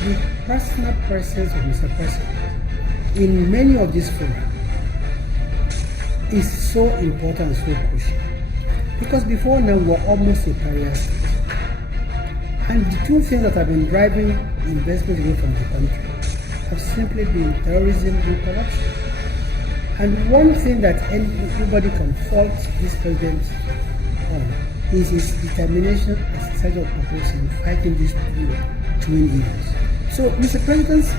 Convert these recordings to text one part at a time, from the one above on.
the personal presence of Mr. President in many of these fora is so important, so crucial. Because before now, we're almost a pariah state. And the two things that have been driving investment away from the country have simply been terrorism and corruption. And one thing that everybody can fault this president on is his determination as a sergeant of purpose in fighting these twin evils. So Mr. President's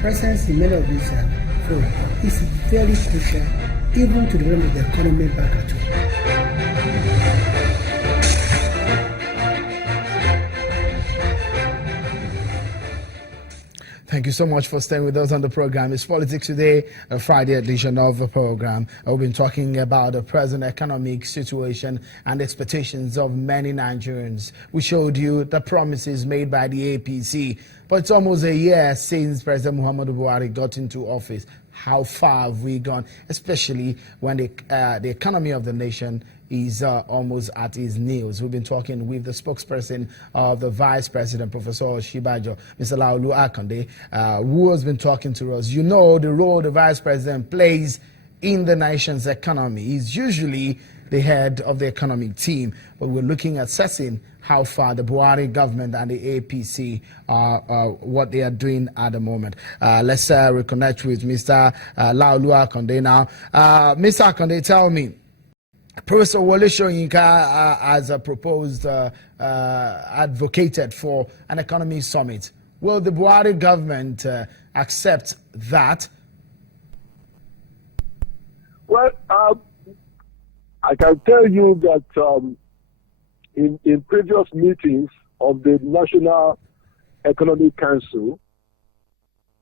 presence in many of these fora is very crucial, even to the development of the economy back at home. Thank you so much for staying with us on the program. It's Politics Today, a Friday edition of the program. We've been talking about the present economic situation and expectations of many Nigerians. We showed you the promises made by the APC, but it's almost a year since President Muhammadu Buhari got into office. How far have we gone, especially when the economy of the nation is almost at its knees? We've been talking with the spokesperson of the Vice President, Professor Shibajo, Mr. Laolu Akande, who has been talking to us. You know the role the Vice President plays in the nation's economy. He's usually the head of the economic team, but we're looking at assessing how far the Buhari government and the APC are, what they are doing at the moment. Let's reconnect with Mr. Laolu Akande now. Mr. Akande, tell me, Professor Wole Soyinka has proposed, advocated for an economy summit. Will the Buhari government accept that? Well, I can tell you that in previous meetings of the National Economic Council,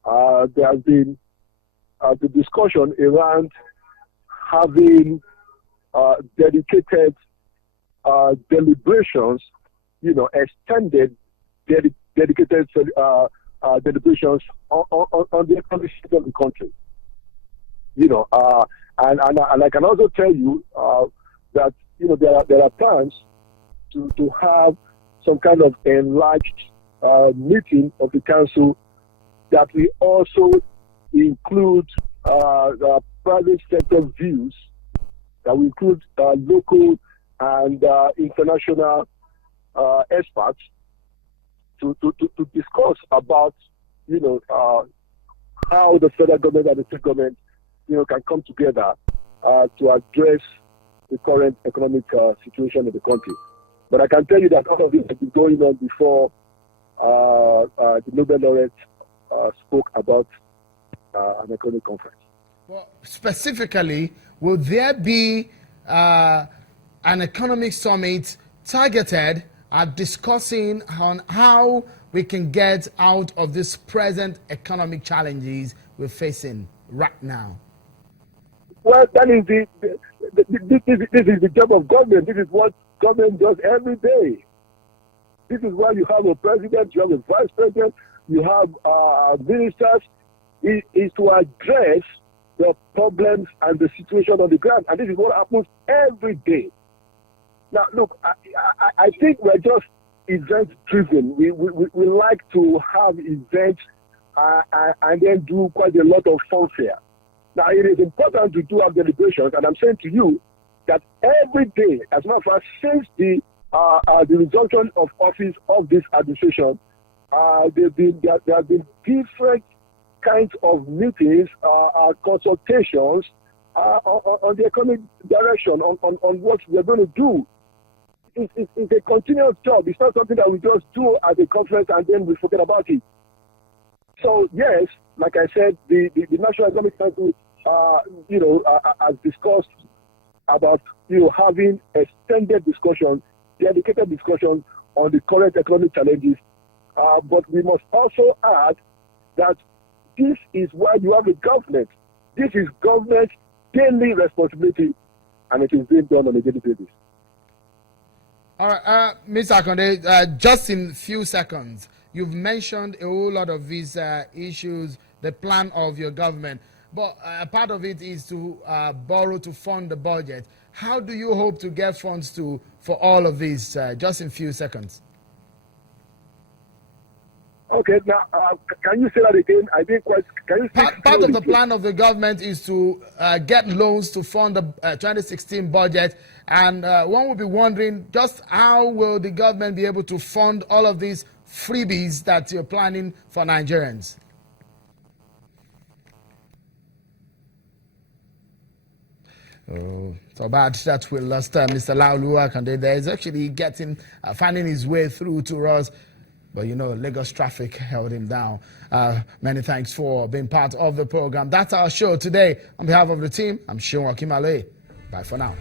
there has been the discussion around having dedicated deliberations, extended dedicated deliberations on the economic state of the country. And I can also tell you that there are times to have some kind of enlarged meeting of the council that we also include the private sector views, that we include local and international experts to discuss about how the federal government and the state government can come together to address the current economic situation in the country. But I can tell you that all of this has been going on before the Nobel laureate spoke about an economic conference. Well, specifically, will there be an economic summit targeted at discussing on how we can get out of this present economic challenges we're facing right now? Well, that is this is the job of government. This is what government does every day. This is why you have a president, you have a vice president, you have ministers. It is to address the problems and the situation on the ground, and this is what happens every day. Now, look, I think we're just event-driven. We like to have events and then do quite a lot of fanfare. Now, it is important to do our deliberations, and I'm saying to you that every day, as a matter of fact, since the resumption of office of this administration, there have been different kinds of meetings, consultations on the economic direction, on what we're going to do. It's a continuous job. It's not something that we just do at a conference and then we forget about it. So yes, like I said, the National Economic Council, has discussed about having extended discussion, dedicated discussion on the current economic challenges. But we must also add that this is why you have a government. This is government's daily responsibility, and it is being done on a daily basis. All right, Mr. Akande, just in a few seconds, you've mentioned a whole lot of these issues, the plan of your government, but part of it is to borrow to fund the budget. How do you hope to get funds for all of this? Just in a few seconds. Okay, now can you say that again? I didn't quite. Can you speak Part of slowly, the please? plan of the government is to get loans to fund the 2016 budget. And one would be wondering just how will the government be able to fund all of these freebies that you're planning for Nigerians? Oh, so bad that we lost Mr. Laulu Akande. There is actually finding his way through to us. But you know, Lagos traffic held him down. Many thanks for being part of the program. That's our show today. On behalf of the team, I'm Sean Akimale. Bye for now.